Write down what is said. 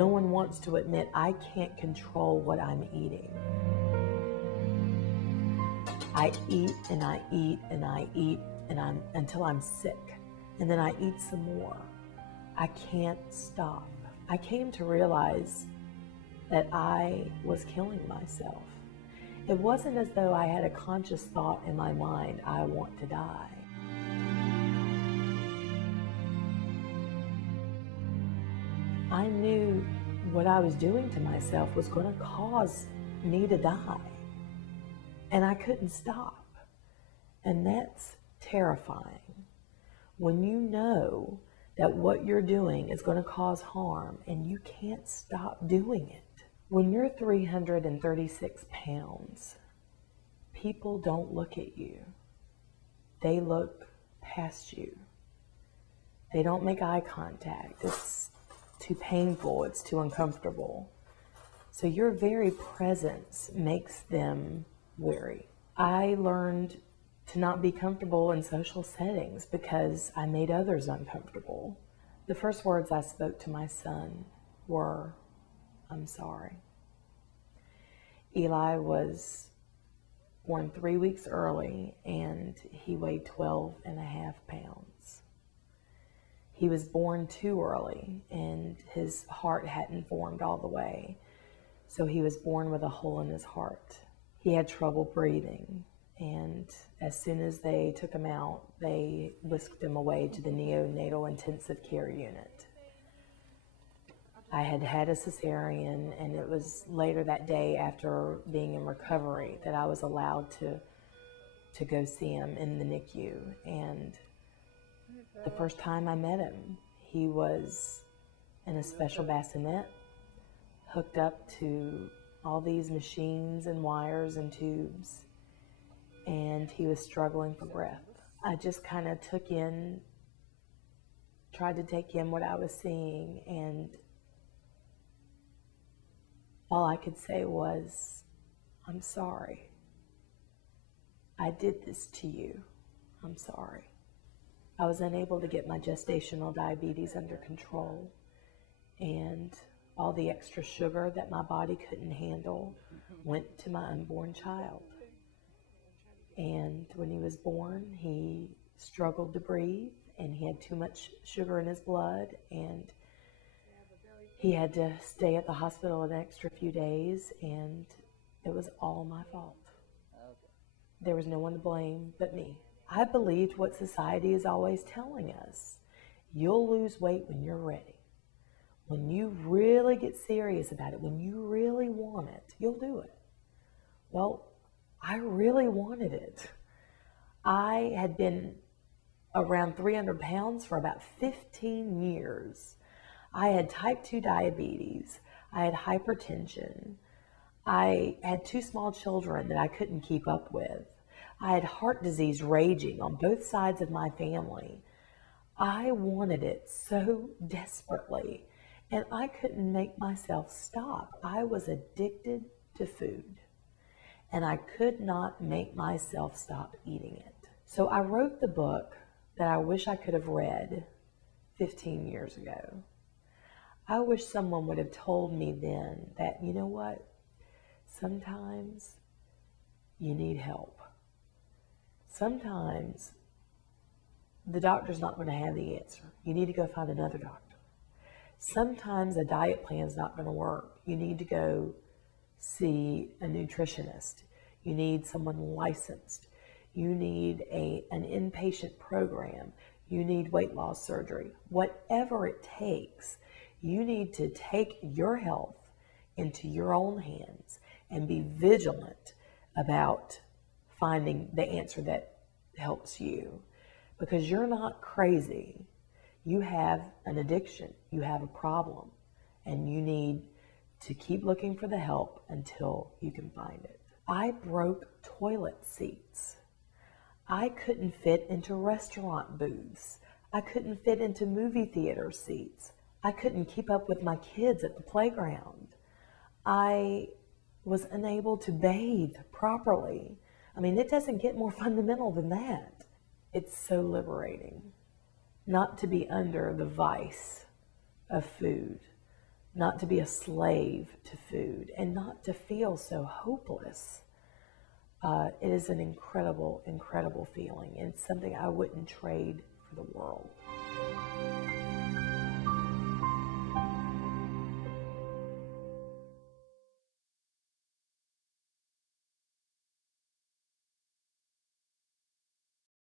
No one wants to admit I can't control what I'm eating. I eat and I eat and I eat until I'm sick, and then I eat some more. I can't stop. I came to realize that I was killing myself. It wasn't as though I had a conscious thought in my mind, I want to die. I knew what I was doing to myself was going to cause me to die. And I couldn't stop. And that's terrifying. When you know that what you're doing is going to cause harm and you can't stop doing it. When you're 336 pounds, people don't look at you. They look past you. They don't make eye contact. It's too painful. It's too uncomfortable. So your very presence makes them wary. I learned to not be comfortable in social settings because I made others uncomfortable. The first words I spoke to my son were, "I'm sorry." Eli was born 3 weeks early and he weighed 12.5 pounds. He was born too early and his heart hadn't formed all the way. So he was born with a hole in his heart. He had trouble breathing, and as soon as they took him out, they whisked him away to the neonatal intensive care unit. I had had a cesarean, and it was later that day after being in recovery that I was allowed to go see him in the NICU. And the first time I met him, he was in a special bassinet, hooked up to all these machines and wires and tubes, and he was struggling for breath. I just kind of tried to take in what I was seeing, and all I could say was, "I'm sorry. I did this to you. I'm sorry." I was unable to get my gestational diabetes under control, and all the extra sugar that my body couldn't handle went to my unborn child. And when he was born, he struggled to breathe, and he had too much sugar in his blood, and he had to stay at the hospital an extra few days, and it was all my fault. There was no one to blame but me. I believed what society is always telling us. You'll lose weight when you're ready. When you really get serious about it, when you really want it, you'll do it. Well, I really wanted it. I had been around 300 pounds for about 15 years. I had type 2 diabetes. I had hypertension. I had 2 small children that I couldn't keep up with. I had heart disease raging on both sides of my family. I wanted it so desperately, and I couldn't make myself stop. I was addicted to food, and I could not make myself stop eating it. So I wrote the book that I wish I could have read 15 years ago. I wish someone would have told me then that, you know what, sometimes you need help. Sometimes the doctor's not going to have the answer. You need to go find another doctor. Sometimes a diet plan is not going to work. You need to go see a nutritionist. You need someone licensed. You need an inpatient program. You need weight loss surgery. Whatever it takes, you need to take your health into your own hands and be vigilant about finding the answer that helps you, because you're not crazy. You have an addiction, you have a problem, and you need to keep looking for the help until you can find it. I broke toilet seats. I couldn't fit into restaurant booths. I couldn't fit into movie theater seats. I couldn't keep up with my kids at the playground. I was unable to bathe properly. I mean, it doesn't get more fundamental than that. It's so liberating not to be under the vice of food, not to be a slave to food, and not to feel so hopeless. It is an incredible, incredible feeling, and it's something I wouldn't trade for the world.